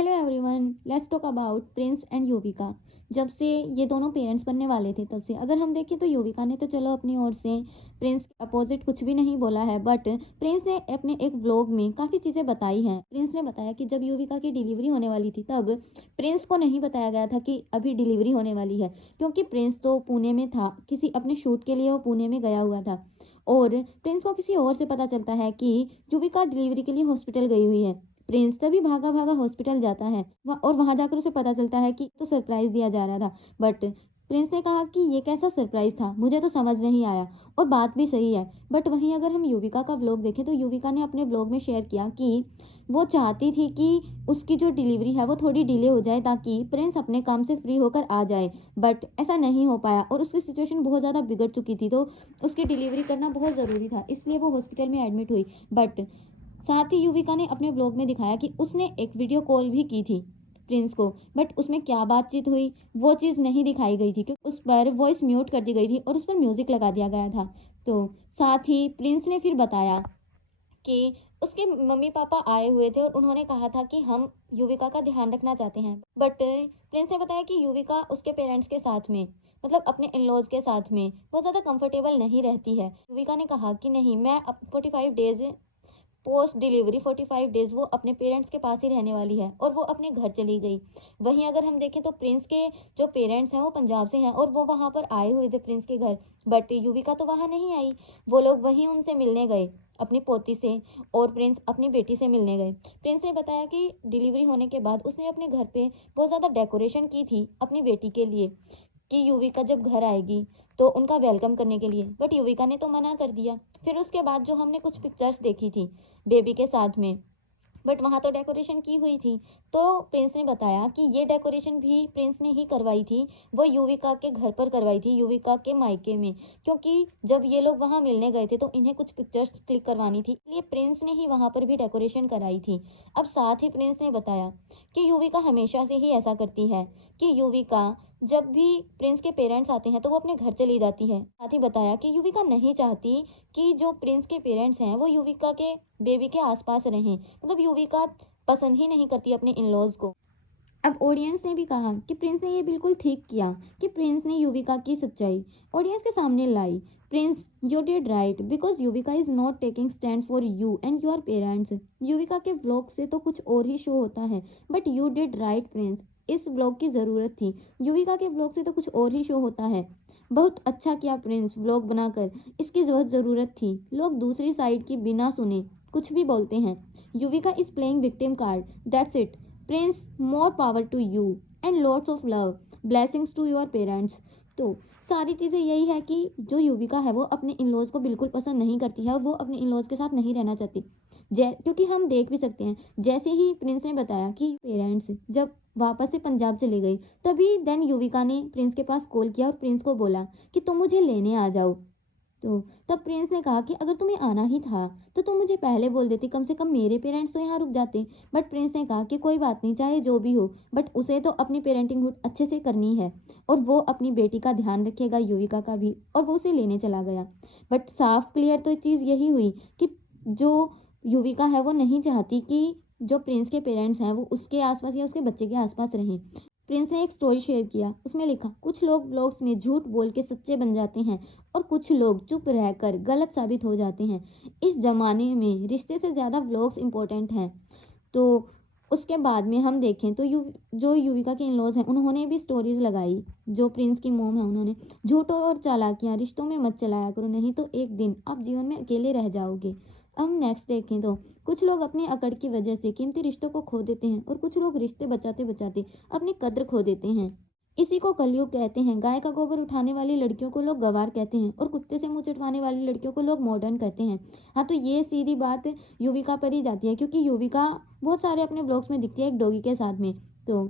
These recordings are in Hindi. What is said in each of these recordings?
Hello everyone, let's talk about Prince and Yuvika. जब से ये दोनों पेरेंट्स बनने वाले थे तब से अगर हम देखें तो युविका ने तो चलो अपनी ओर से प्रिंस के अपोजिट कुछ भी नहीं बोला है, बट प्रिंस ने अपने एक व्लॉग में काफ़ी चीज़ें बताई हैं। प्रिंस ने बताया कि जब युविका की डिलीवरी होने वाली थी तब प्रिंस को नहीं बताया गया था कि अभी डिलीवरी होने वाली है, क्योंकि प्रिंस तो पुणे में था, किसी अपने शूट के लिए वो पुणे में गया हुआ था। और प्रिंस को किसी और से पता चलता है कि युविका डिलीवरी के लिए हॉस्पिटल गई हुई है। प्रिंस तभी भागा भागा हॉस्पिटल जाता है और वहां जाकर उसे पता चलता है कि तो सरप्राइज दिया जा रहा था। बट प्रिंस ने कहा कि ये कैसा सरप्राइज था, मुझे तो समझ नहीं आया। और बात भी सही है। बट वहीं अगर हम युविका का व्लॉग देखें तो युविका ने अपने व्लॉग में शेयर किया कि वो चाहती थी कि उसकी जो डिलीवरी है वो थोड़ी डिले हो जाए ताकि प्रिंस अपने काम से फ्री होकर आ जाए। बट ऐसा नहीं हो पाया और उसकी सिचुएशन बहुत ज़्यादा बिगड़ चुकी थी, तो उसकी डिलीवरी करना बहुत ज़रूरी था, इसलिए वो हॉस्पिटल में एडमिट हुई। बट साथ ही युविका ने अपने ब्लॉग में दिखाया कि उसने एक वीडियो कॉल भी की थी प्रिंस को। बट उसमें क्या बातचीत हुई वो चीज़ नहीं दिखाई गई थी, क्योंकि उस पर वॉइस म्यूट कर दी गई थी और उस पर म्यूजिक लगा दिया गया था। तो साथ ही प्रिंस ने फिर बताया कि उसके मम्मी पापा आए हुए थे और उन्होंने कहा था कि हम युविका का ध्यान रखना चाहते हैं। बट प्रिंस ने बताया कि युविका उसके पेरेंट्स के साथ में, मतलब अपने इन लॉज के साथ में बहुत ज़्यादा कंफर्टेबल नहीं रहती है। युविका ने कहा कि नहीं, मैं अब 45 डेज पोस्ट डिलीवरी 45 डेज वो अपने पेरेंट्स के पास ही रहने वाली है, और वो अपने घर चली गई। वहीं अगर हम देखें तो प्रिंस के जो पेरेंट्स हैं वो पंजाब से हैं और वो वहां पर आए हुए थे प्रिंस के घर। बट युविका तो वहां नहीं आई। वो लोग वहीं उनसे मिलने गए, अपनी पोती से, और प्रिंस अपनी बेटी से मिलने गए। प्रिंस ने बताया कि डिलीवरी होने के बाद उसने अपने घर पे बहुत ज़्यादा डेकोरेशन की थी अपनी बेटी के लिए, कि युविका जब घर आएगी तो उनका वेलकम करने के लिए। बट युविका ने तो मना कर दिया। फिर उसके बाद जो हमने कुछ पिक्चर्स देखी थी बेबी के साथ में, बट वहाँ तो डेकोरेशन की हुई थी। तो प्रिंस ने बताया कि ये डेकोरेशन भी प्रिंस ने ही करवाई थी। वो युविका के घर पर करवाई थी, युविका के मायके में, क्योंकि जब ये लोग वहाँ मिलने गए थे तो इन्हें कुछ पिक्चर्स क्लिक करवानी थी, इसलिए प्रिंस ने ही वहाँ पर भी डेकोरेशन कराई थी। अब साथ ही प्रिंस ने बताया कि युविका हमेशा से ही ऐसा करती है, कि युविका जब भी प्रिंस के पेरेंट्स आते हैं तो वो अपने घर चली जाती है। साथ ही बताया कि युविका नहीं चाहती कि जो प्रिंस के पेरेंट्स हैं वो युविका के बेबी के आसपास रहें, मतलब युविका पसंद ही नहीं करती अपने इन लॉज को। अब ऑडियंस ने भी कहा कि प्रिंस ने ये बिल्कुल ठीक किया कि प्रिंस ने युविका की सच्चाई ऑडियंस के सामने लाई। Prince, you did right because Yuvika is not taking stand for you and your parents. Yuvika के व्लॉग से तो कुछ और ही शो होता है, but you did right Prince. इस व्लॉग की ज़रूरत थी, युविका के व्लॉग से तो कुछ और ही शो होता है। बहुत अच्छा किया प्रिंस व्लॉग बनाकर, इसकी बहुत ज़रूरत थी। लोग दूसरी साइड की बिना सुने कुछ भी बोलते हैं। Yuvika is playing victim card, that's it. Prince, more power to you and lots of love, blessings to your parents. तो सारी चीज़ें यही है कि जो युविका है वो अपने इन लॉज को बिल्कुल पसंद नहीं करती है, वो अपने इन लॉज के साथ नहीं रहना चाहती। क्योंकि हम देख भी सकते हैं, जैसे ही प्रिंस ने बताया कि पेरेंट्स जब वापस से पंजाब चले गए, तभी देन युविका ने प्रिंस के पास कॉल किया और प्रिंस को बोला कि तुम मुझे लेने आ जाओ। तो तब प्रिंस ने कहा कि अगर तुम्हें आना ही था तो तुम मुझे पहले बोल देती, कम से कम मेरे पेरेंट्स तो यहाँ रुक जाते। बट प्रिंस ने कहा कि कोई बात नहीं, चाहे जो भी हो, बट उसे तो अपनी पेरेंटिंग हुड अच्छे से करनी है और वो अपनी बेटी का ध्यान रखेगा, युविका का भी, और वो उसे लेने चला गया। बट साफ क्लियर तो चीज़ यही हुई कि जो युविका है वो नहीं चाहती कि जो प्रिंस के पेरेंट्स हैं वो उसके आसपास या उसके बच्चे के आसपास रहें। प्रिंस ने एक स्टोरी शेयर किया, उसमें लिखा, कुछ लोग ब्लॉग्स में झूठ बोल के सच्चे बन जाते हैं और कुछ लोग चुप रहकर गलत साबित हो जाते हैं। इस जमाने में रिश्ते से ज़्यादा व्लॉग्स इंपॉर्टेंट हैं। तो उसके बाद में हम देखें तो जो युविका के इन लॉज हैं उन्होंने भी स्टोरीज लगाई। जो प्रिंस की मोम है उन्होंने, झूठों और चालाकियां रिश्तों में मत चलाया करो, नहीं तो एक दिन आप जीवन में अकेले रह जाओगे। हम नेक्स्ट देखें तो कुछ लोग अपनी अकड़ की वजह से कीमती रिश्तों को खो देते हैं और कुछ लोग रिश्ते बचाते बचाते अपनी कद्र खो देते हैं। इसी को कलयुग कहते हैं। गाय का गोबर उठाने वाली लड़कियों को लोग गवार कहते हैं और कुत्ते से मुंह चटवाने वाली लड़कियों को लोग मॉडर्न कहते हैं। हाँ, तो ये सीधी बात युविका पर ही जाती है, क्योंकि युविका बहुत सारे अपने ब्लॉग्स में दिखती है एक डॉगी के साथ में। तो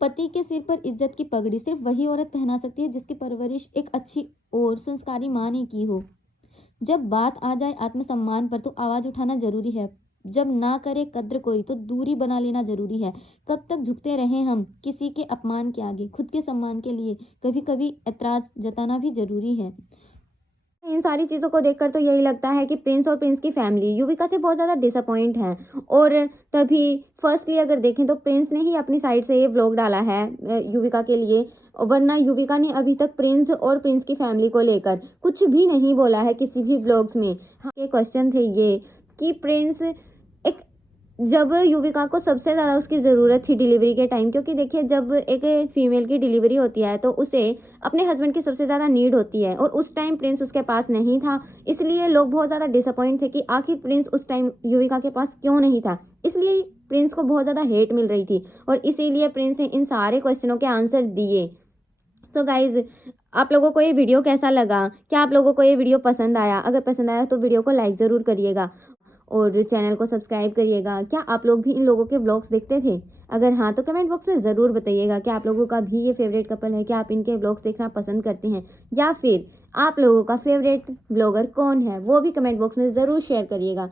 पति के सिर पर इज्जत की पगड़ी सिर्फ वही औरत पहना सकती है जिसकी परवरिश एक अच्छी और संस्कारी माँ ने की हो। जब बात आ जाए आत्मसम्मान पर तो आवाज उठाना जरूरी है। जब ना करे कद्र कोई तो दूरी बना लेना जरूरी है। कब तक झुकते रहें हम किसी के अपमान के आगे, खुद के सम्मान के लिए कभी कभी ऐतराज जताना भी जरूरी है। इन सारी चीज़ों को देखकर तो यही लगता है कि प्रिंस और प्रिंस की फैमिली युविका से बहुत ज़्यादा डिसअपॉइंट है। और तभी फर्स्टली अगर देखें तो प्रिंस ने ही अपनी साइड से ये व्लॉग डाला है युविका के लिए, वरना युविका ने अभी तक प्रिंस और प्रिंस की फैमिली को लेकर कुछ भी नहीं बोला है किसी भी व्लॉग्स में। हाँ, ये क्वेश्चन थे ये कि प्रिंस एक, जब युविका को सबसे ज़्यादा उसकी ज़रूरत थी डिलीवरी के टाइम, क्योंकि देखिए जब एक फीमेल की डिलीवरी होती है तो उसे अपने हस्बैंड की सबसे ज़्यादा नीड होती है, और उस टाइम प्रिंस उसके पास नहीं था। इसलिए लोग बहुत ज़्यादा डिसअपॉइंट थे कि आखिर प्रिंस उस टाइम युविका के पास क्यों नहीं था। इसलिए प्रिंस को बहुत ज़्यादा हेट मिल रही थी, और इसीलिए प्रिंस ने इन सारे क्वेश्चनों के आंसर दिए। सो गाइज, आप लोगों को ये वीडियो कैसा लगा? क्या आप लोगों को ये वीडियो पसंद आया? अगर पसंद आया तो वीडियो को लाइक ज़रूर करिएगा और चैनल को सब्सक्राइब करिएगा। क्या आप लोग भी इन लोगों के व्लॉग्स देखते थे? अगर हाँ तो कमेंट बॉक्स में ज़रूर बताइएगा कि आप लोगों का भी ये फेवरेट कपल है, क्या आप इनके व्लॉग्स देखना पसंद करते हैं, या फिर आप लोगों का फेवरेट व्लॉगर कौन है वो भी कमेंट बॉक्स में ज़रूर शेयर करिएगा।